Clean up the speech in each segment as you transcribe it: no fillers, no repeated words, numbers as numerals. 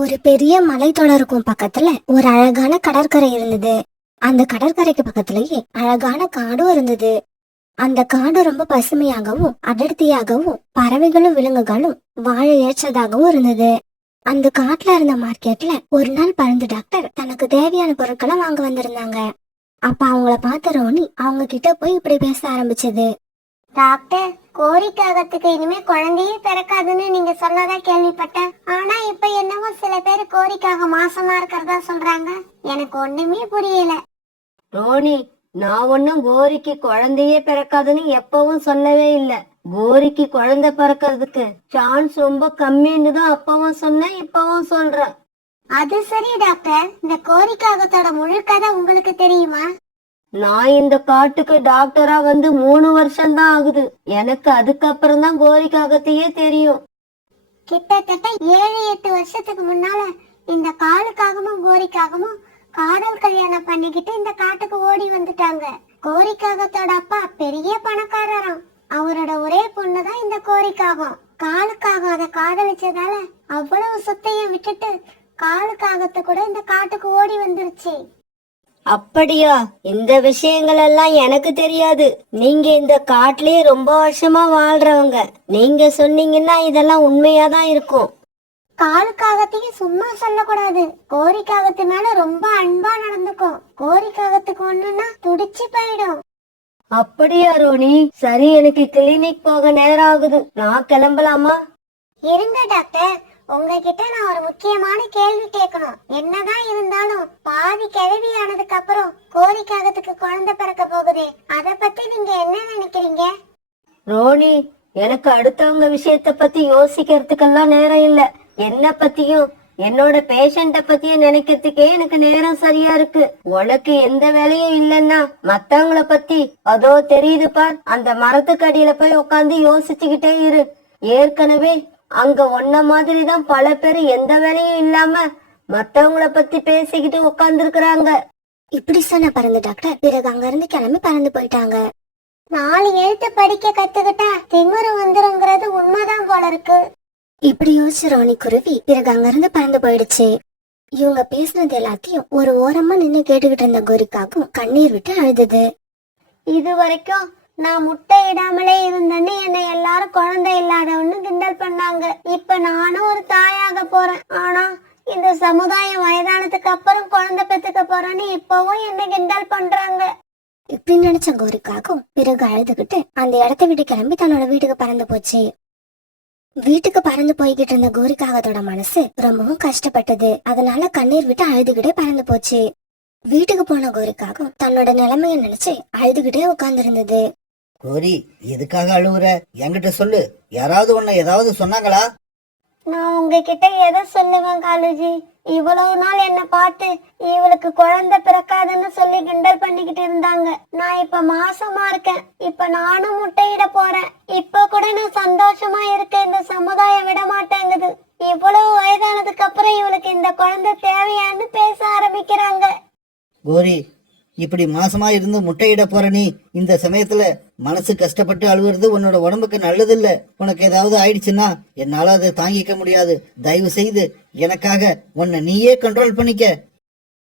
ஒரு பெரிய மலைத்தொடருக்கும் பக்கத்துல ஒரு அழகான கடற்கரை இருந்தது. அந்த கடற்கரைக்கு பக்கத்திலேயே அழகான காடும் இருந்தது. அந்த காடு ரொம்ப பசுமையாகவும் அடர்த்தியாகவும் பறவைகளும் விலங்குகளும் வாழ ஏற்றதாகவும் இருந்தது. அந்த காட்டுல இருந்த மார்க்கெட்ல ஒரு நாள் பருந்து டாக்டர் தனக்கு தேவையான பொருட்களை வாங்க வந்திருந்தாங்க. அப்ப அவங்கள பார்த்த ரோனி அவங்க கிட்ட போய் இப்படி பேச ஆரம்பிச்சது. டாக்டர், கோரிக்காகத்துக்கு இனிமே குழந்தையே பிறக்காதுன்னு நீங்க சொன்னதா கேள்விப்பட்டேன். ஆனா இப்ப என்னவோ சில பேர் கோரிக்காக மாசமா இருக்கிறதா சொல்றாங்க. எனக்கு ஒண்ணுமே புரியல. ரோனி, நான் ஒன்னும் கோரிக்கு குழந்தையே பிறக்காதுன்னு எப்பவும் சொல்லவே இல்ல. கோரிக்கு குழந்தை பிறக்கிறதுக்கு சான்ஸ் ரொம்ப கம்மின்னு தான் அப்பவும் சொன்னேன், இப்பவும் சொல்றேன். அது சரி டாக்டர், இந்த கோரிக்காகத்தோட முழு கதை உங்களுக்கு தெரியுமா? நான் இந்த காட்டுக்கு டாக்டரா வந்து 3 வருஷம் தான் ஆகுது. எனக்கு அதுக்கப்புறம் தான் கோரிக்காகத்தையே தெரியும். கிட்டத்தட்ட 7-8 வருஷத்துக்கு முன்னால இந்த காலுக்காகவும் கோரிக்காகவும் காதல் கல்யாணம் பண்ணிக்கிட்டு இந்த காட்டுக்கு ஓடி வந்துட்டாங்க. கோரிக்காகத்தோட அப்பா பெரிய பணக்காரராம். அவரோட ஒரே பொண்ணுதான் இந்த கோரிக்காகம். காலுக்காகம் அதை காதலிச்சதால அவ்வளவு சொத்தையும் விட்டுட்டு காலுக்காகத்தை கூட இந்த காட்டுக்கு ஓடி வந்துருச்சு. அப்படியா? இந்த விஷயங்கள் எல்லாம் எனக்கு தெரியாது. நீங்க இந்த காட்டுலயே ரொம்ப வருஷமா வாழ்றவங்க. நீங்க சொன்னீங்கன்னா இதெல்லாம் உண்மையாதான் இருக்கும். காலுக்காகத்தையும் சும்மா சொல்லக்கூடாது. கோரிக்காகத்து மேல ரொம்ப அன்பா நடந்துக்கும். கோரிக்காகத்துக்கு ஒண்ணுன்னா துடிச்சு போயிடும். அப்படியா ரோனி? சரி, எனக்கு கிளினிக் போக நேரம் ஆகுது. நான் கிளம்பலாமா? இருங்க டாக்டர், உங்ககிட்ட நான் ஒரு முக்கியமான கேள்வி கேட்கணும். என்னதான் இருந்தாலும் பாதி கிழவி ஆனதுக்கு அப்புறம் கோரிக்காகத்துக்கு குழந்தை பிறக்க போகுதே, அத பத்தி நீங்க என்ன நினைக்கிறீங்க? ரோனி, எனக்கு அடுத்தவங்க விஷயத்த பத்தி யோசிக்கிறதுக்கெல்லாம் நேரம் இல்ல. என்ன பத்தியும் என்னோட பேஷண்ட பத்தியும் நினைக்கிறதுக்கே எனக்கு நேரம் சரியா இருக்கு. உனக்கு எந்த வேலையும் இல்லன்னா மத்தவங்கள பத்தி அதோ தெரியுது பார், அந்த மரத்துக்கு அடியில போய் உட்காந்து யோசிச்சுக்கிட்டே இரு. ஏற்கனவே அங்க ஒன்ன மாதிரிதான் பல பேர் எந்த வேலையும் இல்லாம மத்தவங்கள பத்தி பேசிக்கிட்டு உட்கார்ந்து இருக்கிறாங்க. இப்படி சொன்ன பறந்து டாக்டர் பிறகு அங்க இருந்து கிளம்பி பறந்து போயிட்டாங்க. 4 எழுத்து படிக்க கத்துக்கிட்டா திமிரு வந்துருங்கிறது உண்மைதான் போல இருக்கு. இப்படி யோசிச்சு ரோனி குருவி பிறகு அங்க இருந்து பறந்து போயிடுச்சு. இவங்க பேசுனது எல்லாத்தையும் ஒரு ஓரமா நின்னு கேட்டுக்கிட்டு இருந்த கோரிக்காகும் கண்ணீர் விட்டு அழுதது. இது வரைக்கும் நான் முட்டை இடாமலே இருந்தேன்னு என்னை எல்லாரும் குழந்தை இல்லாதவன்னு கிண்டல் பண்ணாங்க. இப்ப நானும் ஒரு தாயாக போறேன். ஆனா இந்த சமுதாயம் வயதானதுக்கு அப்புறம் குழந்தை பெத்துக்க போறேன்னு இப்பவும் என்ன கிண்டல் பண்றாங்க. இப்படி நினைச்ச கோரிக்காகும் பிறகு அழுதுகிட்டு அந்த இடத்த விட்டு கிளம்பி தன்னோட வீட்டுக்கு பறந்து போச்சு. வீட்டுக்கு பறந்து போய்கிட்டு இருந்த கோரிக்காகத்தோட மனசு ரொம்பவும் கஷ்டப்பட்டது. அதனால கண்ணீர் விட்டு அழுதுகிட்டே பறந்து போச்சு. வீட்டுக்கு போன கோரிக்காகும் தன்னோட நிலைமைய நினைச்சு அழுதுகிட்டே உட்கார்ந்து இருந்தது. கோரி, எதுக்காக அழுவுற? என்கிட்ட சொல்லு. யாராவது உன்னை ஏதாவது சொன்னாங்களா? நான் உங்ககிட்ட எதை சொல்லுவேன் காலுஜி? இவ்வளவு நாள் என்ன பார்த்து இவளுக்கு குழந்தை பிறக்காதுன்னு சொல்லி கிண்டல் பண்ணிக்கிட்டு இருந்தாங்க. நான் இப்ப மாசமா இருக்கேன். இப்ப நானும் முட்டையிட போறேன். இப்ப கூட நான் சந்தோஷமா இருக்கேன். இந்த சமுதாயம் விட மாட்டேங்குது. இவ்வளவு வயதானதுக்கு அப்புறம் இவளுக்கு இந்த குழந்தை தேவையான்னு பேச ஆரம்பிக்கிறாங்க. கோரி, இப்படி மாசமா இருந்து முட்டையிட போற நீ இந்த சமயத்துல மனசு கஷ்டப்பட்டு அழுவுறது உன்னோட உடம்புக்கு நல்லது இல்ல. உனக்கு ஏதாவது ஆயிடுச்சுன்னா என்னால அதை தாங்கிக்க முடியாது. தயவு செய்து எனக்காக உன்னை நீயே கண்ட்ரோல் பண்ணிக்க.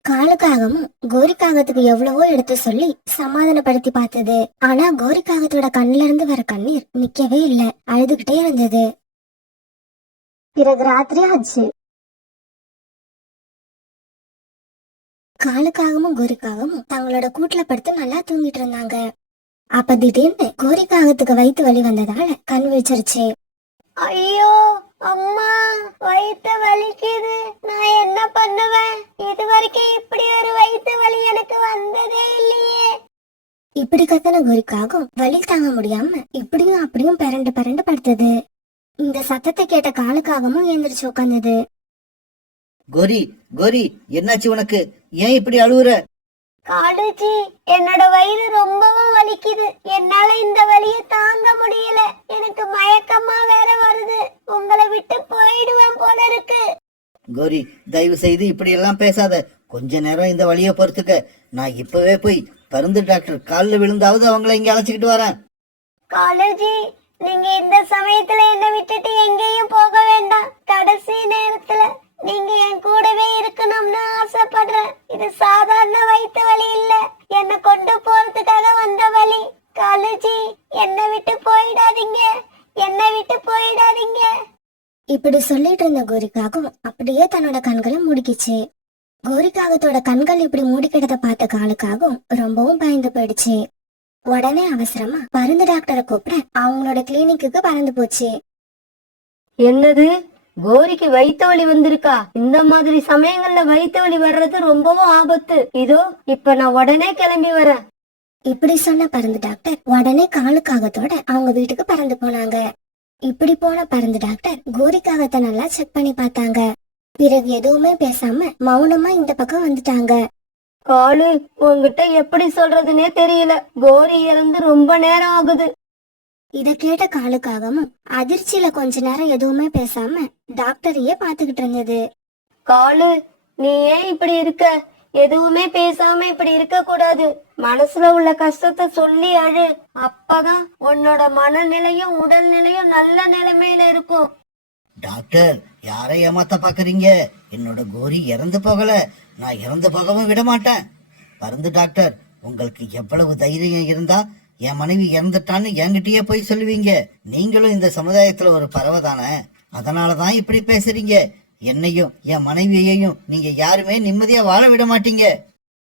காலுக்காகமும் கோரிக்காகத்துக்கு எவ்வளவோ எடுத்து சொல்லி சமாதானப்படுத்தி பார்த்தது. ஆனா கோரிக்காகத்தோட கண்ணுல இருந்து வர கண்ணீர் நிக்கவே இல்ல, அழுதுகிட்டே இருந்தது. பிறகு ராத்திரி ஆச்சு. காலுக்காகவும் கோரிக்காகவும் தங்களோட கூட்டுல படுத்து நல்லா தூங்கிட்டு இருந்தாங்க. அப்ப திடீர்னு கோரிக்காகத்துக்கு வயிற்று வலி வந்ததால கண் விழிச்சிருச்சு. ஐயோ அம்மா, வயிற்று வலிக்குது. நான் என்ன பண்ணுவேன்? இது வரைக்கும் இப்படி ஒரு வயிற்று வலி எனக்கு வந்ததே இல்லையே. இப்படி கத்தன கோரிக்காகும் வலி தாங்க முடியாம இப்படியும் அப்படியும் பரண்டு பரண்டு படுத்தது. இந்த சத்தத்தை கேட்ட காலுக்காகமும் எழுந்திரிச்சு உட்கார்ந்தது. கோரி, கோரி, என்னாச்சு உனக்கு? ஏன் இப்படி அழுவுற? காலுஜி, என்னோட வயிறு ரொம்பவும் வலிக்குது. என்னால இந்த வலியை தாங்க முடியல. எனக்கு மயக்கமா வேற வருது. உங்களை விட்டு போயிடுவேன் போல இருக்கு. கோரி, தயவு செய்து இப்படி எல்லாம் பேசாத. கொஞ்ச நேரம் இந்த வழியை பொறுத்துக்க. நான் இப்பவே போய் பருந்து டாக்டர் காலில் விழுந்தாவது அவங்கள இங்க அழைச்சிக்கிட்டு வரேன். காலுஜி, நீங்க இந்த சமயத்துல என்ன விட்டுட்டு எங்கேயும் போக வேண்டாம். கடைசி நேரத்துல நீங்க என் கூடவே இருக்கணும்னு ஆசைப்படுறேன். இது சாதாரண வயிற்று வலி இல்ல, என்னை கொண்டு போறதுக்காக வந்த வலி. காலுஜி, என்னை விட்டு போயிடாதீங்க, என்னை விட்டு போயிடாதீங்க. இப்படி சொல்லிட்டு இருந்த கோரிக்காகம் அப்படியே தன்னோட கண்களை மூடிக்கிச்சு. கோரிக்காகத்தோட கண்கள் இப்படி மூடிக்கிட்டத பார்த்த காலுக்காகவும் ரொம்பவும் பயந்து போயிடுச்சு. உடனே அவசரமா பருந்து டாக்டரை கூப்பிட அவங்களோட கிளினிக்கு பறந்து போச்சு. என்னது, கோரிக்கு வயிற்று வலி வந்திருக்கா? இந்த மாதிரி சமயங்கள்ல வயிற்று வலி வர்றது ரொம்பவும் ஆபத்து. இதோ இப்ப நான் உடனே கிளம்பி வரேன். இப்படி சொன்ன பருந்து டாக்டர் உடனே காலுக்காகத்தோட அவங்க வீட்டுக்கு பறந்து போனாங்க. இப்படி போன பருந்து டாக்டர் கோரிக்காகத்தை நல்லா செக் பண்ணி பார்த்தாங்க. பிறகு எதுவுமே பேசாம மௌனமா இந்த பக்கம் வந்துட்டாங்க. காலு, உன்கிட்ட எப்படி சொல்றதுன்னே தெரியல. கோரி இறந்து ரொம்ப நேரம் ஆகுது. இத கேட்ட காலுக்காகவும் அதிர்ச்சியில கொஞ்ச நேரம் எதுவுமே பேசாம டாக்டரையே பாத்துக்கிட்டு இருந்தது. காலு, நீ ஏன் இப்படி இருக்க? எதுவுமே பேசாம இப்படி இருக்க கூடாது. மனசுல உள்ள கஷ்டத்தை சொல்லி அழு. அப்பதான் உன்னோட மனநிலையும் உடல்நிலையும் நல்ல நிலைமையில இருக்கும். டாக்டர், யாரை ஏமாத்த பாக்குறீங்க? என்னோட கோரி இறந்து போகல, நான் இறந்து போகவும் விட மாட்டேன். பருந்து டாக்டர், உங்களுக்கு எவ்வளவு தைரியம் இருந்தா என் மனைவி இறந்துட்டான்னு என்கிட்டயே போய் சொல்லுவீங்க? நீங்களும் இந்த சமுதாயத்துல ஒரு பறவை தானே, அதனாலதான் இப்படி பேசுறீங்க. என்னையும் என் மனைவியையும் நீங்க யாருமே நிம்மதியா வாழ விட மாட்டீங்க.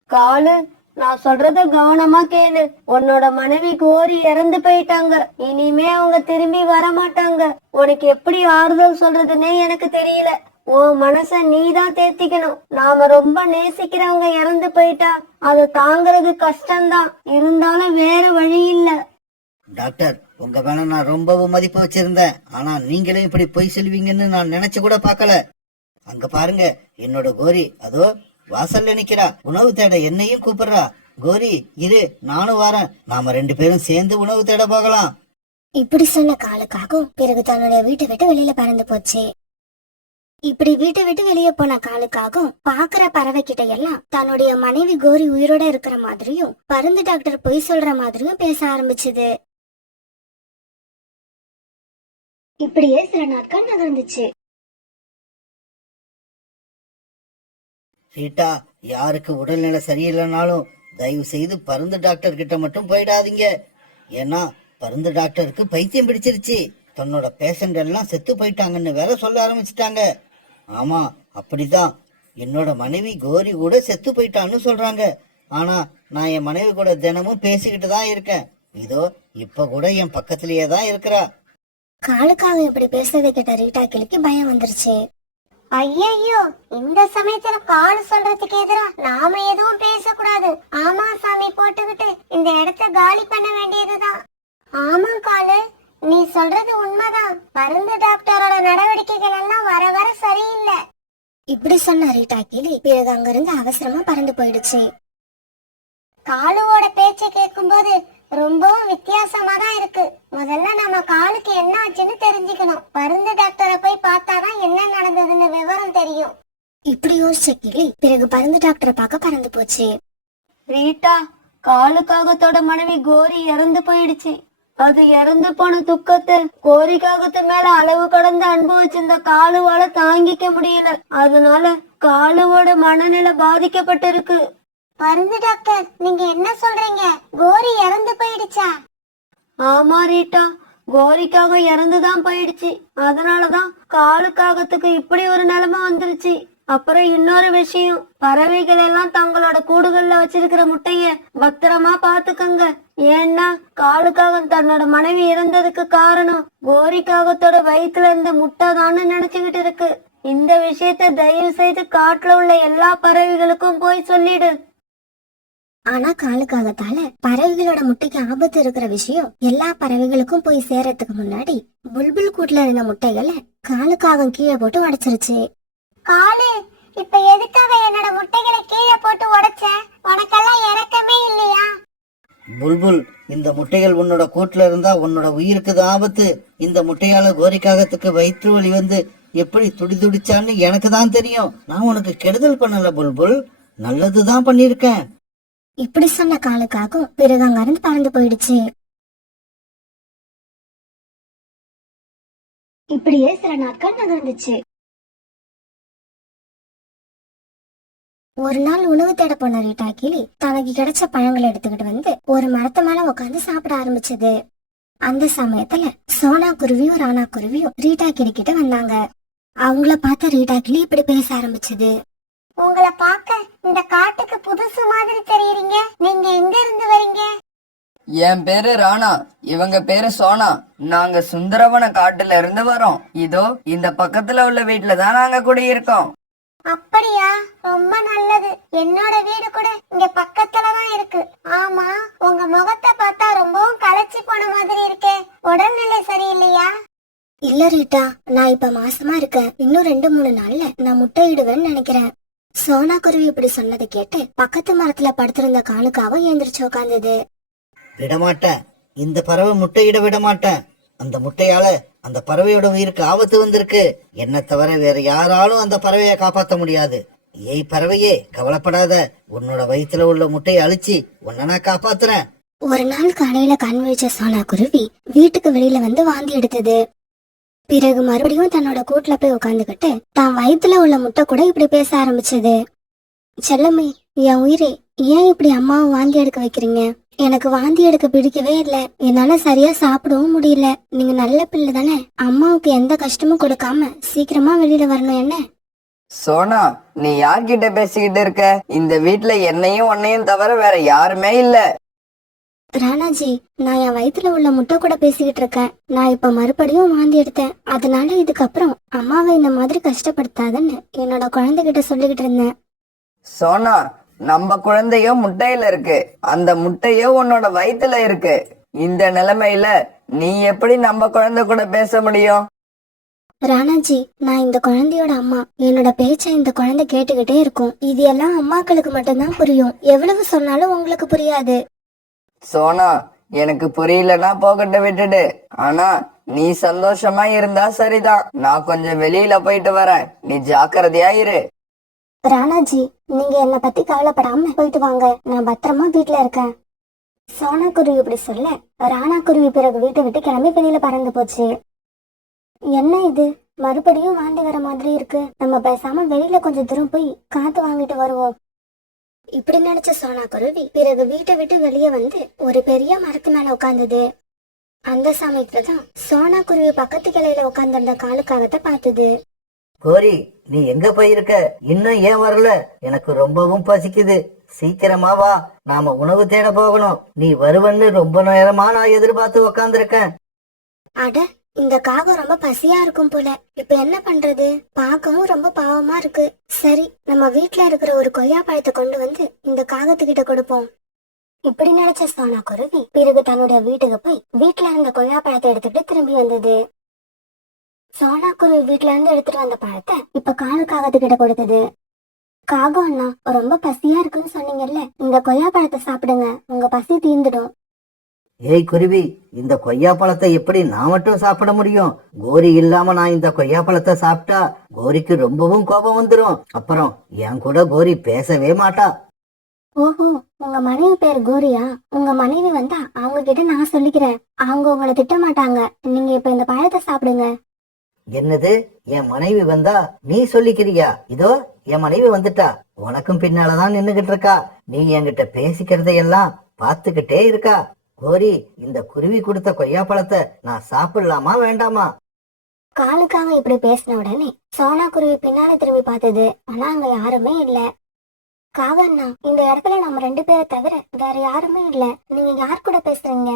காலு, நான் சொல்றத கவனமா கேளு. உன்னோட மனைவி கோரி இறந்து போயிட்டாங்க. இனிமே அவங்க திரும்பி வர மாட்டாங்க. உனக்கு எப்படி ஆறுதல் சொல்றதுன்னே எனக்கு தெரியல. உன் மனச நீதான் தேத்திக்கணும். நாம ரொம்ப நேசிக்கிறவங்க இறந்து போயிட்டா அதை தாங்கிறது கஷ்டம்தான். இருந்தாலும் வேற வழி இல்ல. டாக்டர், உங்க மேல நான் ரொம்பவும் மதிப்பு வச்சிருந்தேன். ஆனா நீங்களும் இப்படி பொய் சொல்லுவீங்கன்னு நான் நினைச்சு கூட பார்க்கல. அங்க பாருங்க, என்னோட கோரி அதோ வாசல்ல நிக்கிறா. உணவு தேட என்னையும் கூப்பிடுறா. கோரி இரு, நானும் வரேன். நாம 2 பேரும் சேர்ந்து உணவு தேட போகலாம். இப்படி சொன்ன காலுக்காகவும் பிறகு தன்னுடைய வீட்டை விட்டு வெளியில பறந்து போச்சு. இப்படி வீட்டை விட்டு வெளியே போன காலுக்காகவும் பாக்குற பறவை கிட்ட எல்லாம் தன்னுடைய மனைவி கோரி உயிரோட இருக்கிற மாதிரியும் பருந்து டாக்டர் பொய் சொல்ற மாதிரியும் பேச ஆரம்பிச்சுது. இப்படியே சில நாட்கள் நகர்ந்துச்சு. ரீட்டா, யாருக்கு உடல்நிலை சரியில்லைனாலும் தயவு செய்து பருந்து டாக்டர் கிட்ட மட்டும் போயிடாதீங்க. ஏன்னா பருந்து டாக்டருக்கு பைத்தியம் பிடிச்சிருச்சு. தன்னோட பேஷண்ட் எல்லாம் செத்து போயிட்டாங்கன்னு வேற சொல்ல ஆரம்பிச்சிட்டாங்க. ஆமா, அப்படிதான். என்னோட மனைவி கோரி கூட செத்து போயிட்டான்னு சொல்றாங்க. ஆனா நான் என் மனைவி கூட தினமும் பேசிக்கிட்டு தான் இருக்கேன். இதோ இப்ப கூட என் பக்கத்திலேயே தான் இருக்கிறா. காலுக்காக இப்படி பேசுறதை கேட்ட ரீட்டா கிளிக்கு பயம் வந்துருச்சு. ஐயோ, இந்த சமயத்துல காலு சொல்றதுக்கு எதிரா நாம எதுவும் பேசக்கூடாது. ஆமா சாமி, போட்டுக்கிட்டு இந்த இடத்த காலி பண்ண வேண்டியதுதான். ஆமா காலு, நீ சொல்றது உண்மைதான். பருந்து டாக்டரோட நடவடிக்கைகள் எல்லாம் வர வர சரியில்லை. இப்படி சொன்ன ரீட்டா கிளி பிறகு அங்கிருந்து அவசரமா பறந்து போயிடுச்சு. காலுவோட பேச்ச கேட்கும்போது ரொம்பவும் வித்தியாசமா தான் இருக்கு. முதல்ல நம்ம காலுக்கு என்ன ஆச்சுன்னு தெரிஞ்சுக்கணும். பருந்து டாக்டரை போய் பார்த்தாதான் என்ன நடந்ததுன்னு விவரம் தெரியும். இப்படி யோசிச்ச கிளி பிறகு பருந்து டாக்டரை பார்க்க பறந்து போச்சு. ரீட்டா, காலுக்காகத்தோட மனைவி கோரி இறந்து போயிடுச்சு. அது இறந்து போன துக்கத்தை கோரிக்காகத்து மேல அளவு கடந்து அன்பு வச்சிருந்த காலுவால தாங்கிக்க முடியல. அதனால காலுவோட மனநிலை பாதிக்கப்பட்டிருக்கு. பருந்து டாக்டர், நீங்க என்ன சொல்றீங்க? கோரி இறந்து போயிடுச்சா? ஆமா ரீட்டா, கோரிக்காக இறந்துதான் போயிடுச்சு. அதனாலதான் காலுக்காகத்துக்கு இப்படி ஒரு நிலைமை வந்துருச்சு. அப்புறம் இன்னொரு விஷயம், பறவைகள் எல்லாம் தங்களோட கூடுகள்ல வச்சிருக்கிற முட்டைய பத்திரமா பாத்துக்கங்க. ஏன்னா காலுக்காகம் தன்னோட மனைவி இறந்ததுக்கு காரணம் கோரிக்காகத்தோட வயிற்றுல இருந்த முட்டை தான்னு நினைச்சுக்கிட்டு இருக்கு. இந்த விஷயத்த தயவு செய்து காட்டுல உள்ள எல்லா பறவைகளுக்கும் போய் சொல்லிடு. ஆனா காலுக்காகத்தால பறவைகளோட முட்டைக்கு ஆபத்து இருக்கிற விஷயம் எல்லா பறவைகளுக்கும் போய் சேரத்துக்கு முன்னாடி புல்புல் கூட்டுல இருந்த முட்டைகளை காலுக்காகம் கீழே போட்டு உடைச்சிருச்சு. காலு, இப்ப எதுக்காக என்னோட முட்டைகளை கீழே போட்டு உடைச்ச? உனக்கெல்லாம் இறக்கமே இல்லையா? புல்புல், இந்த முட்டைகள் உன்னோட கூட்டுல இருந்தா உன்னோட உயிருக்கு தான் ஆபத்து. இந்த முட்டையால கோரிக்காகத்துக்கு வயிற்று வலி வந்து எப்படி துடிச்சான்னு எனக்கு தான் தெரியும். நான் உனக்கு கெடுதல் பண்ணல புல்புல், நல்லதுதான் பண்ணிருக்கேன். இப்படி சொன்ன காலுக்காகவும் பிறகு அங்கிருந்து பறந்து போயிடுச்சு. இப்படியே சில நாட்கள் நகர்ந்துச்சு. ஒரு நாள் உணவு தேட போன ரீட்டா கிளி தனக்கு கிடைச்ச பழங்களை எடுத்துக்கிட்டு வந்து ஒரு மரத்து மேல உட்காந்து சாப்பிட ஆரம்பிச்சது. அந்த சமயத்துல சோனா குருவியும் ராணா குருவியும் ரீட்டா கிளி கிட்ட வந்தாங்க. அவங்கள பார்த்த ரீட்டா கிளி இப்படி பேச ஆரம்பிச்சது. உங்களை பார்க்க இந்த காட்டுக்கு புதுசு மாதிரி தெரியுறீங்க. நீங்க எங்க இருந்து வரீங்க? என் பேரு ராணா, இவங்க பேரு சோனா. நாங்க சுந்தரவன காட்டுல இருந்து வரோம். இதோ இந்த பக்கத்துல உள்ள வீட்டுல தான் நாங்க குடியிருக்கோம். அப்படியா? ரொம்ப நல்லது. என்னோட வீடு கூட இங்க பக்கத்துலதான் இருக்கு. ஆமா, உங்க முகத்தை பார்த்தா ரொம்பவும் களைச்சு போன மாதிரி இருக்கே. உடல்நிலை சரியில்லையா? இல்ல ரீட்டா, நான் இப்ப மாசமா இருக்கேன். இன்னும் 2-3 நாள்ல நான் முட்டையிடுவேன்னு நினைக்கிறேன். சோனா குருவி இப்படி சொன்னதை கேட்டு பக்கத்து மரத்துல படுத்திருந்த காலுக்காக எழுந்திரிச்சு உட்கார்ந்தது. விடமாட்டேன், இந்த பறவை முட்டையிட விடமாட்டேன். அந்த முட்டையால அந்த பறவையோட உயிருக்கு ஆபத்து வந்திருக்கு. என்ன தவிர வேற யாராலும் அந்த பறவையை காப்பாற்ற முடியாது. ஏய் பறவையே, கவலைப்படாத. உன்னோட வயித்துல உள்ள முட்டையை அழிச்சு உன்னை நான் காப்பாத்துறேன். ஒரு நாள் காலையில கண் விழிச்ச சோனா குருவி வீட்டுக்கு வெளியில வந்து வாந்தி எடுத்தது. பிறகு மறுபடியும் தன்னோட கூட்டுல போய் உட்காந்துக்கிட்டு தான் வயித்துல உள்ள முட்டை கூட இப்படி பேச ஆரம்பிச்சது. செல்லமே, என் உயிரே, ஏன் இப்படி அம்மாவை வாந்தி எடுக்க வைக்கிறீங்க? எனக்கு வாந்தி எடுக்க பிடிக்கவே இல்ல. என்னால சரியா சாப்பிடவும் முடியல. நீங்க நல்ல பிள்ளை தானே? அம்மாவுக்கு எந்த கஷ்டமும் கொடுக்காம சீக்கிரமா வெளியில வரணும் என்ன? சோனா, நீ யார்கிட்ட பேசிக்கிட்டு இருக்க? இந்த வீட்டுல என்னையும் உன்னையும் தவிர வேற யாருமே இல்ல. ராணாஜி, நான் என் வயித்துல உள்ள முட்டை கூட பேசிக்கிட்டு இருக்கேன். நான் இப்ப மறுபடியும் வாந்தி எடுத்தேன். அதனால இதுக்கப்புறம் அம்மாவை இந்த மாதிரி கஷ்டப்படுத்தாதுன்னு என்னோட குழந்தைகிட்ட சொல்லிக்கிட்டு இருந்தேன். சோனா, நம்ம குழந்தையும் முட்டையில இருக்கு. அந்த முட்டையும் உன்னோட வயித்துல இருக்கு. இந்த நிலைமையில நீ எப்படி நம்ம குழந்தை கூட பேச முடியும்? ராணாஜி, நான் இந்த குழந்தையோட அம்மா. என்னோட பேச்ச இந்த குழந்தை கேட்டுக்கிட்டே இருக்கும். இது எல்லாம் அம்மாக்களுக்கு மட்டும்தான் புரியும். எவ்வளவு சொன்னாலும் உங்களுக்கு புரியாது. சோனா, எனக்கு புரியலன்னா போகட்ட விட்டுடு. ஆனா நீ சந்தோஷமா இருந்தா சரிதான். நான் கொஞ்சம் வெளியில போயிட்டு வரேன். நீ ஜாக்கிரதையா இரு. ராணாஜி, நீங்க என்னை பத்தி கவலைப்படாம போயிட்டு வாங்க. நான் பத்திரமா வீட்டுல இருக்கேன். சோனா குருவி இப்படி சொல்ல ராணா குருவி பிறகு வீட்டை விட்டு கிளம்பி வெளியில பறந்து போச்சு. என்ன இது, மறுபடியும் வாந்தி வர மாதிரி இருக்கு. நம்ம பேசாம வெளியில கொஞ்சம் தூரம் போய் காத்து வாங்கிட்டு வருவோம். இப்படி நினைச்ச சோனா குருவி பிறகு வீட்டை விட்டு வெளியே வந்து ஒரு பெரிய மரத்து மேல உட்கார்ந்தது. அந்த சமயத்துலதான் சோனா குருவி பக்கத்து கிளையில உட்கார்ந்திருந்த காலுக்காகத்தை பார்த்தது. கோரி, நீ எங்க போயிருக்க? இன்னும் ஏன் வரல? எனக்கு ரொம்பவும் பசிக்குது. சீக்கிரமா வா, நாம உணவு தேட போகணும். நீ வருவன்னு ரொம்ப நேரமா நான் எதிர்பார்த்து உக்காந்துருக்கேன். அட, இந்த காகம் ரொம்ப பசியா இருக்கும் போல. இப்ப என்ன பண்றது? பார்க்கவும் ரொம்ப பாவமா இருக்கு. சரி, நம்ம வீட்டுல இருக்கிற ஒரு கொய்யா பழத்தை கொண்டு வந்து இந்த காகத்துக்கிட்ட கொடுப்போம். இப்படி நினைச்ச சோனா குருவி பிறகு தன்னுடைய வீட்டுக்கு போய் வீட்டுல இருந்த கொய்யா பழத்தை எடுத்துட்டு திரும்பி வந்தது. சோனா குருவி வீட்டுல இருந்து எடுத்துட்டு வந்த பழத்தை இப்ப காகத்துக்கிட்ட கொடுத்தது. காகம் அண்ணா, ரொம்ப பசியா இருக்குன்னு சொன்னீங்கல்ல, இந்த கொய்யா பழத்தை சாப்பிடுங்க, உங்க பசி தீர்ந்துடும். ஏய் குருவி, இந்த கொய்யா பழத்தை எப்படி நான் மட்டும் சாப்பிட முடியும்? கோரி இல்லாம நான் இந்த கொய்யா பழத்தை சாப்பிட்டா கோரிக்கு ரொம்பவும் கோபம் வந்துடும். அப்புறம் என் கூட கோரி பேசவே மாட்டா. ஓஹோ, உங்க மனைவி பேர் கோரியா? உங்க மனைவி வந்தா அவங்க கிட்ட நான் சொல்லிக்கிறேன். அவங்க உங்களை திட்ட மாட்டாங்க. நீங்க இப்ப இந்த பழத்தை சாப்பிடுங்க. என்னது, என் மனைவி வந்தா நீ சொல்லிக்கிறியா? இதோ என் மனைவி வந்துட்டா. உனக்கும் பின்னாலதான் நின்னுகிட்டு இருக்கா. நீ என்கிட்ட பேசிக்கிறதையெல்லாம் பாத்துக்கிட்டே இருக்கா. கோரி, இந்த குருவி கொடுத்த கொய்யா பழத்தை நான் சாப்பிடலாமா வேண்டாமா? காலுக்காக இப்படி பேசின உடனே சோனா குருவி பின்னால திரும்பி பார்த்தது. ஆனா அங்க யாருமே இல்ல. காகண்ணா, இந்த இடத்துல நம்ம 2 பேரை தவிர வேற யாருமே இல்ல. நீங்க யார் கூட பேசுறீங்க?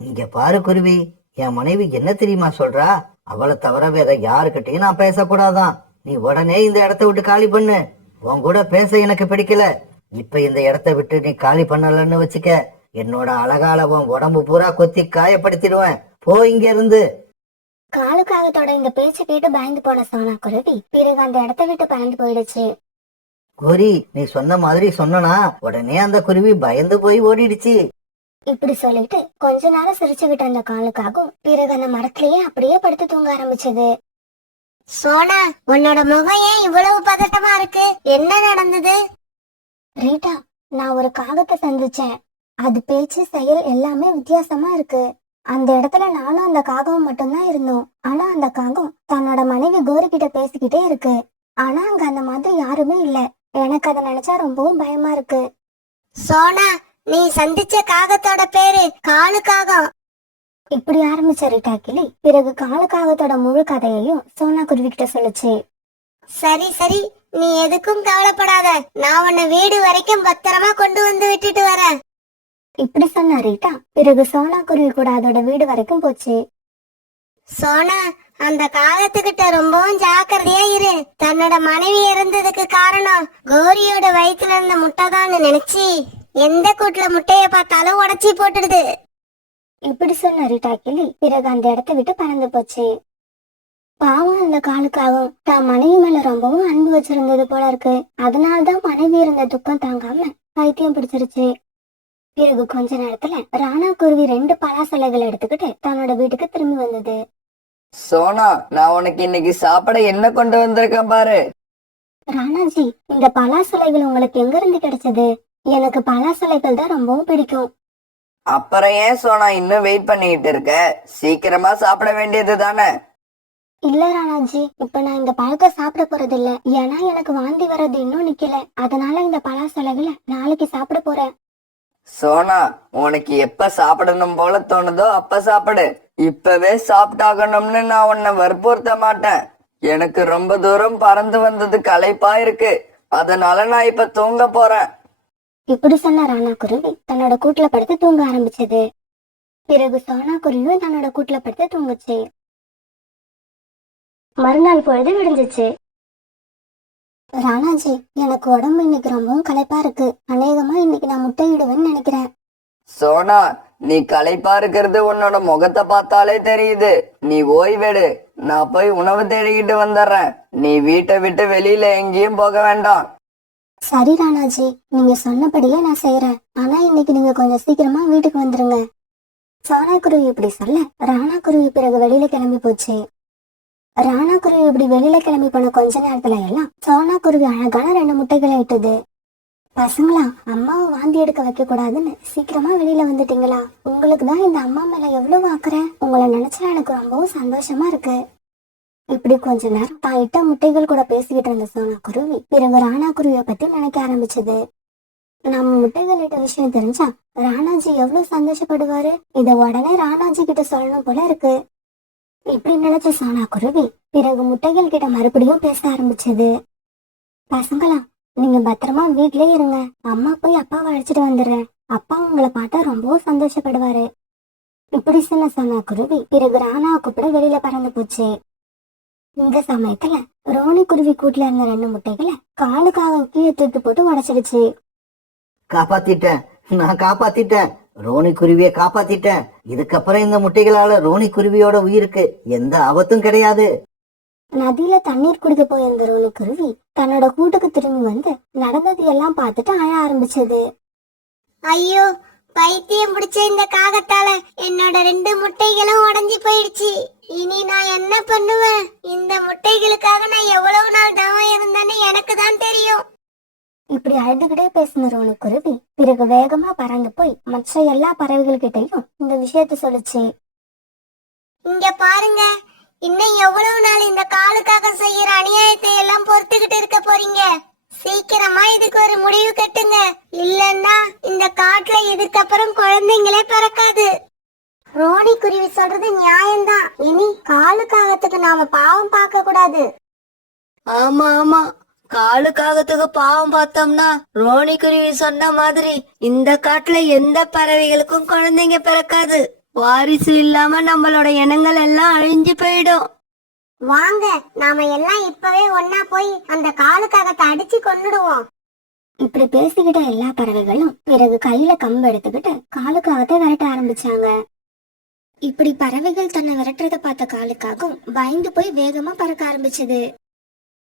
இங்க பாரு குருவி, என் மனைவி என்ன தெரியுமா சொல்றா? அவளை தவிர வேற யாருக்கிட்டையும் நான் பேசக்கூடாதான். நீ உடனே இந்த இடத்த விட்டு காலி பண்ணு. உன் கூட பேச எனக்கு பிடிக்கல. இப்ப இந்த இடத்த விட்டு நீ காலி பண்ணலன்னு வச்சுக்க, என்னோட அழகால உன் உடம்பு பூரா கொத்தி காயப்படுத்திடுவேன். போ இங்க இருந்து. காலுக்காகத்தோட இந்த பேச்சு கேட்டு பயந்து போன சோனா குருவி பிறகு அந்த இடத்த விட்டு பறந்து போயிடுச்சு. கோரி, நீ சொன்ன மாதிரி சொன்னனா உடனே அந்த குருவி பயந்து போய் ஓடிடுச்சு. இப்படி சொல்லிட்டு கொஞ்ச நேரம் சிரிச்சுக்கிட்டு அந்த காலுக்காகவும் பிறகு அந்த மரத்திலேயே அப்படியே படுத்து தூங்க ஆரம்பிச்சது. சோனா, உன்னோட முகம் ஏன் இவ்வளவு பதட்டமா இருக்கு? என்ன நடந்தது? ரீட்டா, நான் ஒரு காகத்தை சந்திச்சேன். அது பேச்சு செயல் எல்லாமே வித்தியாசமா இருக்கு. அந்த இடத்துல நானும் அந்த காகம் மட்டும்தான் இருந்தோம். ஆனா அந்த காகம் தன்னோட மனைவி கோரி கிட்ட பேசிக்கிட்டே இருக்கு. ஆனா அங்க அந்த மாதிரி யாருமே இல்ல. எனக்கு அதை நினைச்சா ரொம்பவும் பயமா இருக்கு. சோனா, நீ சந்திச்ச காகத்தோட பேரு காலு காகம். இப்படி ஆரம்பிச்ச ரீட்டா கிளி பிறகு காலு காகத்தோட முழு கதையையும் சோனா குருவி கிட்ட சொல்லுச்சு. சரி சரி, நீ எதுக்கும் கவலைப்படாத. நான் உன்னை வீடு வரைக்கும் பத்திரமா கொண்டு வந்து விட்டுட்டு வரேன். இப்படி சொன்ன ரீட்டா பிறகு சோனா குருவி கூட அதோட வீடு வரைக்கும் போச்சு. சோனா, அந்த காகத்துக்கிட்ட ரொம்பவும் ஜாக்கிரதையா இரு. தன்னோட மனைவி இறந்ததுக்கு காரணம் கோரியோட வயித்துல இருந்த முட்டைதான்னு நினைச்சு எந்த கூட்டுல முட்டைய பார்த்தாலும் உடைச்சி போட்டுடுது. இப்படி சொன்ன ரீட்டா கிளி பிறகு அந்த இடத்த விட்டு பறந்து போச்சு. பாவம் அந்த காலுக்காகவும் தான் மனைவி மேல ரொம்பவும் அன்பு வச்சிருந்தது போல இருக்கு. அதனாலதான் மனைவி இருந்த துக்கம் தாங்காம பைத்தியம் பிடிச்சிருச்சு. பிறகு கொஞ்ச நேரத்துல ராணா குருவி 2 பலாசலைகளை எடுத்துக்கிட்டு தன்னோட வீட்டுக்கு திரும்பி வந்தது. சோனா, நான் உனக்கு இன்னைக்கு சாப்பிட என்ன கொண்டு வந்திருக்கேன் பாரு. ராணாஜி, இந்த பலாசலைகள் உங்களுக்கு எங்க இருந்து கிடைச்சது? எனக்கு பலாசலைகள் தான் ரொம்பவும் பிடிக்கும். அப்புறம் ஏன் சோனா இன்னும் வெயிட் பண்ணிட்டு இருக்க? சீக்கிரமா சாப்பிட வேண்டியது தானே. இல்ல ராணாஜி, இப்ப நான் இந்த பழத்தை சாப்பிட போறது இல்ல. ஏன்னா எனக்கு வாந்தி வர்றது இன்னும் நிக்கல. அதனால இந்த பலாசலைகளை நாளைக்கு சாப்பிட போறேன். சோனா, உனக்கு எப்ப சாப்பிடணும் போல தோணுதோ அப்ப சாப்பிடு. இப்பவே சாப்பிட்டாகணும்னு நான் உன்னை வற்புறுத்த மாட்டேன். எனக்கு ரொம்ப தூரம் பறந்து வந்தது களைப்பா இருக்கு. அதனால நான் இப்ப தூங்க போறேன். இப்படி சொன்ன ராணா குருவி தன்னோட கூட்டுல படுத்து தூங்க ஆரம்பிச்சது. பிறகு சோனா குருவியும் தன்னோட கூட்டுல படுத்து தூங்குச்சு. மறுநாள் பொழுது விடிஞ்சிச்சு. ராணாஜி, எனக்கு உடம்பு இன்னைக்கு ரொம்பவும் களைப்பா இருக்கு. அநேகமா இன்னைக்கு நான் முட்டையிடுவேன்னு நினைக்கிறேன். சோனா, நீ களைப்பா இருக்கிறது உன்னோட முகத்தை பார்த்தாலே தெரியுது. நீ ஓய்வெடு. நான் போய் உணவு தேடிக்கிட்டு வந்துடுறேன். நீ வீட்டை விட்டு வெளியில எங்கேயும் போக வேண்டாம். சரி ராணாஜி, நீங்க சொன்னபடியே நான் செய்யறேன். ஆனா இன்னைக்கு நீங்க கொஞ்சம் சீக்கிரமா வீட்டுக்கு வந்துருங்க. சோனா குருவி இப்படி சொல்ல ராணா குருவி பிறகு வெளியில கிளம்பி போச்சு. ராணா குருவி இப்படி வெளியில கிளம்பி போன கொஞ்ச நேரத்துல எல்லாம் சோனா குருவி அழகான 2 முட்டைகளை இட்டுது. பசங்களா, அம்மாவை வாந்தி எடுக்க வைக்க கூடாதுன்னு சீக்கிரமா வெளியில வந்துட்டீங்களா? உங்களுக்கு தான் இந்த அம்மா மேல எவ்வளவு ஆக்குறேன். உங்களை நினைச்சா எனக்கு ரொம்பவும் சந்தோஷமா இருக்கு. இப்படி கொஞ்ச நேரம் தான் இட்ட முட்டைகள் கூட பேசிக்கிட்டு இருந்த சோனா குருவி பிறகு ராணா குருவியை பத்தி நினைக்க ஆரம்பிச்சது. நம்ம முட்டைகள் இட்ட விஷயம் தெரிஞ்சா ராணாஜி எவ்வளவு சந்தோஷப்படுவாரு. இத உடனே ராணாஜி கிட்ட சொல்லணும் போல இருக்கு. இப்படி நினைச்ச சோனா குருவி பிறகு முட்டைகள் கிட்ட மறுபடியும் பேச ஆரம்பிச்சது. பசங்களா, நீங்க பத்திரமா வீட்லயே இருங்க. அம்மா போய் அப்பாவை அழைச்சிட்டு வந்துடுறேன். அப்பா உங்களை பார்த்தா ரொம்பவும் சந்தோஷப்படுவாரு. இப்படி சொன்ன சோனா குருவி பிறகு ராணாவை கூப்பிட வெளியில பறந்து போச்சு. இந்த சமயத்துல ரோனி குருவி கூட்டுல இருந்த 2 முட்டைகளை காலுக்காக கீழே தூக்கி போட்டு உடைச்சிடுச்சு. காப்பாத்திட்டேன், நான் காப்பாத்திட்டேன். ரோனி குருவியை காப்பாத்திட்டேன். இதுக்கப்புறம் இந்த முட்டைகளால ரோனி குருவியோட உயிருக்கு எந்த ஆபத்தும் கிடையாது. நதியில தண்ணீர் குடிக்க போயிருந்த ரோனி குருவி தன்னோட கூட்டுக்கு திரும்பி வந்து நடந்தது எல்லாம் பார்த்துட்டு அழ ஆரம்பிச்சது. ஐயோ, பைத்தியம் பிடிச்ச இந்த காகத்தால என்னோட 2 முட்டைகளும் உடைஞ்சு போயிடுச்சு. இனி நான் என்ன பண்ணுவேன்? இந்த முட்டைகளுக்காக நான் எவ்வளவு நாள் தவம் இருந்தேன்னு எனக்கு தான் தெரியும். இப்படி அழுதுகிட்டே பேசின ரோனி குருவி பிறகு வேகமா பறந்து போய் மற்ற எல்லா பறவைகள் கிட்டையும் இந்த விஷயத்த சொல்லுச்சு. இங்க பாருங்க, இன்னும் எவ்வளவு நாள் இந்த காலுக்காக செய்யற அநியாயத்தை எல்லாம் பொறுத்துக்கிட்டு இருக்க போறீங்க? சீக்கிரமா இதுக்கு ஒரு முடிவு கட்டுங்க. இல்லன்னா இந்த காட்டுல இதுக்கப்புறம் குழந்தைங்களே பிறக்காது. ரோனி குருவி சொல்றது நியாயம்தான். இனி காலுக்காகத்துக்கு நாம பாவம் பார்க்க கூடாது. ஆமா ஆமா, காலுக்காகத்துக்கு பாவம் பார்த்தோம்னா ரோனி குருவி சொன்ன மாதிரி இந்த காட்டுல எந்த பறவைகளுக்கும் குழந்தைங்க பிறக்காது. வாரிசு இல்லாம நம்மளோட இனங்கள் எல்லாம் அழிஞ்சு போயிடும். வாங்க, நாம எல்லாம் இப்பவே ஒன்னா போய் அந்த காலுக்காகத்தை அடிச்சு கொன்னுடுவோம். இப்படி பேசிக்கிட்ட எல்லா பறவைகளும் பிறகு கையில கம்பு எடுத்துக்கிட்டு காலுக்காகத்தை விரட்ட ஆரம்பிச்சாங்க. இப்படி பறவைகள் தன்னை விரட்டுறத பார்த்த காலுக்காகவும் பயந்து போய் வேகமா பறக்க ஆரம்பிச்சது.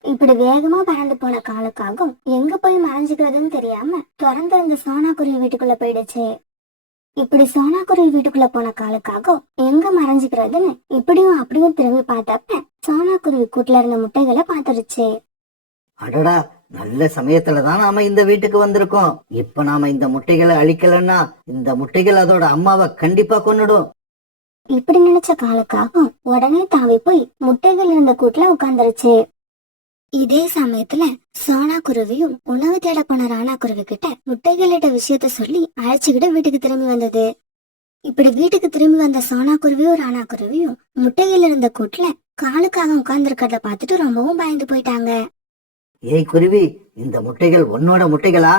இப்படி வேகமா பறந்து போன காலுக்காகவும் எங்க போய் மறைஞ்சுக்கிறதுன்னு தெரியாம திறந்திருந்த சோனா குருவி வீட்டுக்குள்ள போயிடுச்சு. இப்படி சோனா குருவி வீட்டுக்குள்ள போன காலுக்காகவும் எங்க மறைஞ்சுக்கிறதுன்னு இப்படியும் அப்படியும் திரும்பி பார்த்தப்ப சோனா குருவி கூட்டுல இருந்த முட்டைகளை பாத்துருச்சு. அடடா, நல்ல சமயத்துலதான் நாம இந்த வீட்டுக்கு வந்திருக்கோம். இப்ப நாம இந்த முட்டைகளை அழிக்கலன்னா இந்த முட்டைகள் அதோட அம்மாவை கண்டிப்பா கொன்னுடும். இப்படி நினைச்ச காலுக்காகவும் உடனே தாவி போய் முட்டைகள் இருந்த கூட்டுல உட்கார்ந்துருச்சு. இதே சமயத்துல சோனா குருவியும் உணவு தேட போன ராணா குருவி கிட்ட முட்டைகளிட்ட விஷயத்த சொல்லி அழைச்சுக்கிட்டு வீட்டுக்கு திரும்பி வந்தது. இப்படி வீட்டுக்கு திரும்பி வந்த சோனா குருவியும் ராணா குருவியும் முட்டைகள் இருந்த கூட்டுல காலுக்காக உட்கார்ந்து இருக்கிறத பார்த்துட்டு ரொம்பவும் பயந்து போயிட்டாங்க. ஏய் குருவி, இந்த முட்டைகள் உன்னோட முட்டைகளா?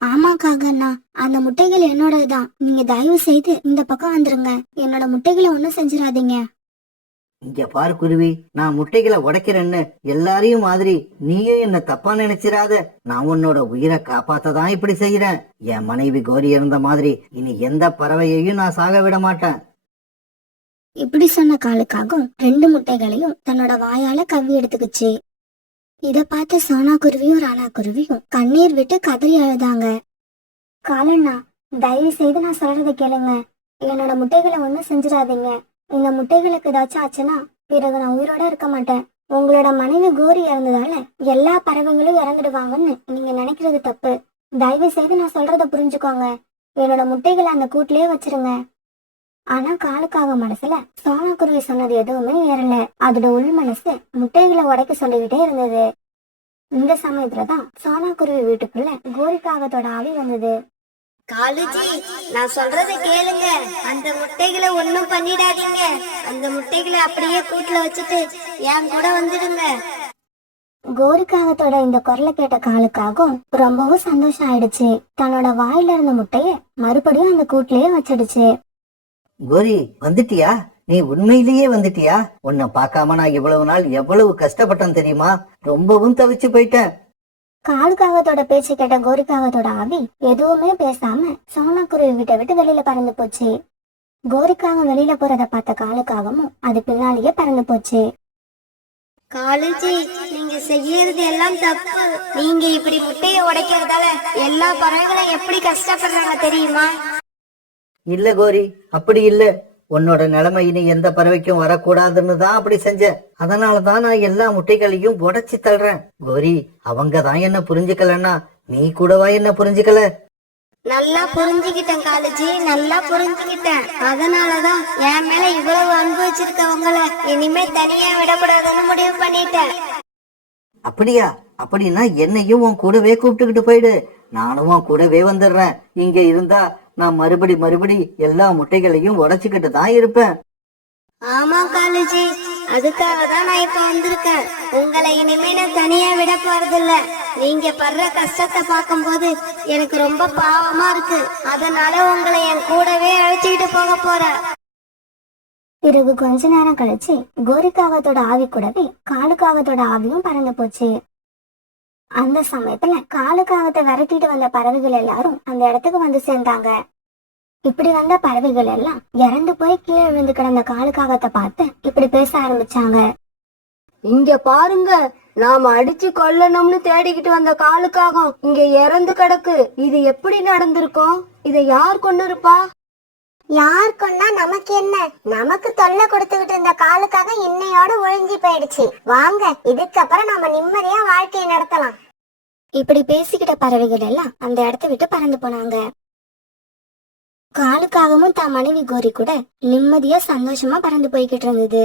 ஆமா காகண்ணா, அந்த முட்டைகள் என்னோடதுதான். நீங்க தயவு செய்து இந்த பக்கம் வந்துருங்க. என்னோட முட்டைகளை ஒண்ணும் செஞ்சிடாதீங்க. இங்க பாரு குருவி, நான் முட்டைகளை உடைக்கிறேன்னு எல்லாரையும் மாதிரி நீயும் என்ன தப்பா நினைச்சிராத. நான் உன்னோட உயிரை காப்பாத்ததான் இப்படி செய்யறேன். என் மனைவி கோரி இருந்த மாதிரி இனி எந்த பறவையையும் நான் சாக விட மாட்டேன். இப்படி சொன்ன காலுக்காகவும் 2 முட்டைகளையும் தன்னோட வாயால கவ்வி எடுத்துக்குச்சு. இத பார்த்த சோனா குருவியும் ராணா குருவியும் கண்ணீர் விட்டு கதறி அழுதாங்க. காலண்ணா, தயவு செய்து நான் சொல்றத கேளுங்க. என்னோட முட்டைகளை ஒண்ணும் செஞ்சிடாதீங்க. இந்த முட்டைகளுக்கு ஏதாச்சும் ஆச்சுன்னா பிறகு நான் உயிரோட இருக்க மாட்டேன். உங்களோட மனைவி கோரி இறந்ததால எல்லா பறவைகளும் இறந்துடுவாங்கன்னு நீங்க நினைக்கிறது தப்பு. தயவு செய்து நான் சொல்றத புரிஞ்சுக்கோங்க. என்னோட முட்டைகளை அந்த கூட்டிலேயே வச்சிருங்க. ஆனா காலுக்காக மனசுல சோனா குருவி சொன்னது எதுவுமே ஏறல. அதோட உள் மனசு முட்டைகளை உடைக்க சொல்லிக்கிட்டே இருந்தது. இந்த சமயத்துலதான் சோனா குருவி வீட்டுக்குள்ள கோரிக்காகத்தோட ஆவி வந்தது. காலுஜி, நான் சொல்றத கேளுங்க. அந்த முட்டைகளை ஒண்ணும் பண்ணிடாதீங்க. அந்த முட்டைகளை அப்படியே கூட்டுல வச்சுட்டு என் கூட வந்துடுங்க. கோரிக்காகத்தோட இந்த குரலை கேட்ட காலுக்காகவும் ரொம்பவும் சந்தோஷம் ஆயிடுச்சு. தன்னோட வாயில இருந்த முட்டைய மறுபடியும் அந்த கூட்டிலேயே வச்சிடுச்சு. கோரி, வந்துட்டியா? நீ உண்மையிலேயே வந்துட்டியா? உன்னை பார்க்காம நான் இவ்வளவு நாள் எவ்வளவு கஷ்டப்பட்டேன் தெரியுமா? ரொம்பவும் தவிச்சு போயிட்டேன். காலுக்காகத்தோட பேச்சு கேட்ட கோரிக்காகத்தோட ஆவி எதுவுமே பேசாம சோனா குருவி வீட்டை விட்டு வெளியில பறந்து போச்சு. கோரிக்காக வெளியில போறத பார்த்த காலுக்காகவும் அது பின்னாலேயே பறந்து போச்சு. காலுஜி, நீங்க செய்யறது எல்லாம் தப்பு. நீங்க இப்படி முட்டைய உடைக்கிறதால எல்லா பறவைகளும் எப்படி கஷ்டப்படுறாங்க தெரியுமா? இல்ல கோரி, அப்படி இல்ல. உன்னோட நிலைமை இனி எந்த பறவைக்கும் வரக்கூடாதுன்னு தான் அப்படி செஞ்சேன். அதனாலதான் நான் எல்லா முட்டைகளையும் உடைச்சு தள்ளுறேன். கோரி, அவங்க தான் என்ன புரிஞ்சுக்கலன்னா நீ கூடவா என்ன புரிஞ்சுக்கல? நல்லா புரிஞ்சுக்கிட்டேன் காலுஜி, நல்லா புரிஞ்சுக்கிட்டேன். அதனாலதான் என் மேல இவ்வளவு அன்பு வச்சிருக்கவங்கள இனிமே தனியா விடக்கூடாதுன்னு முடிவு பண்ணிட்டேன். அப்படியா? அப்படின்னா என்னையும் உன் கூடவே கூப்பிட்டுக்கிட்டு போயிடு. நானும் உன் கூடவே வந்துடுறேன். இங்க இருந்தா நான் மறுபடி எல்லா முட்டைகளையும் உடைச்சுக்கிட்டு தான் இருப்பேன். ஆமா காலுஜி, அதுக்காக தான் நான் இப்ப வந்திருக்கேன். உங்களை இனிமே நான் தனியா விட போறதில்ல. நீங்க படுற கஷ்டத்தை பார்க்கும்போது எனக்கு ரொம்ப பாவமா இருக்கு. அதனால உங்களை என் கூடவே அழைச்சிக்கிட்டு போக போறேன். பிறகு கொஞ்ச நேரம் கழிச்சு கோரிக்காகத்தோட ஆவி கூடவே காலுக்காகத்தோட ஆவியும் பறந்து போச்சு. அந்த சமயத்துல காலுக்காகத்தை விரட்டிட்டு வந்த பறவைகள் எல்லாரும் அந்த இடத்துக்கு வந்து சேர்ந்தாங்க. இப்படி வந்த பறவைகள் எல்லாம் இறந்து போய் கீழே விழுந்து கிடந்த காலுக்காகத்தை பார்த்து இப்படி பேச ஆரம்பிச்சாங்க. இங்க பாருங்க, நாம அடிச்சு கொல்லணும்னு தேடிக்கிட்டு வந்த காலுக்காகம் இங்க இறந்து கிடக்கு. இது எப்படி நடந்திருக்கும்? இதை யார் கொண்டு இருப்பா? யார் கொண்டா நமக்கு என்ன? நமக்கு தொல்லை கொடுத்துக்கிட்டு இருந்த காலுக்காக இன்னையோட ஒழிஞ்சு போயிடுச்சு. வாங்க, இதுக்கப்புறம் நம்ம நிம்மதியா வாழ்க்கையை நடத்தலாம். இப்படி பேசிக்கிட்ட பறவைகள் எல்லாம் அந்த இடத்த விட்டு பறந்து போனாங்க. காலுக்காகவும் தான் மனைவி கோரி கூட நிம்மதியா சந்தோஷமா பறந்து போய்கிட்டு இருந்தது.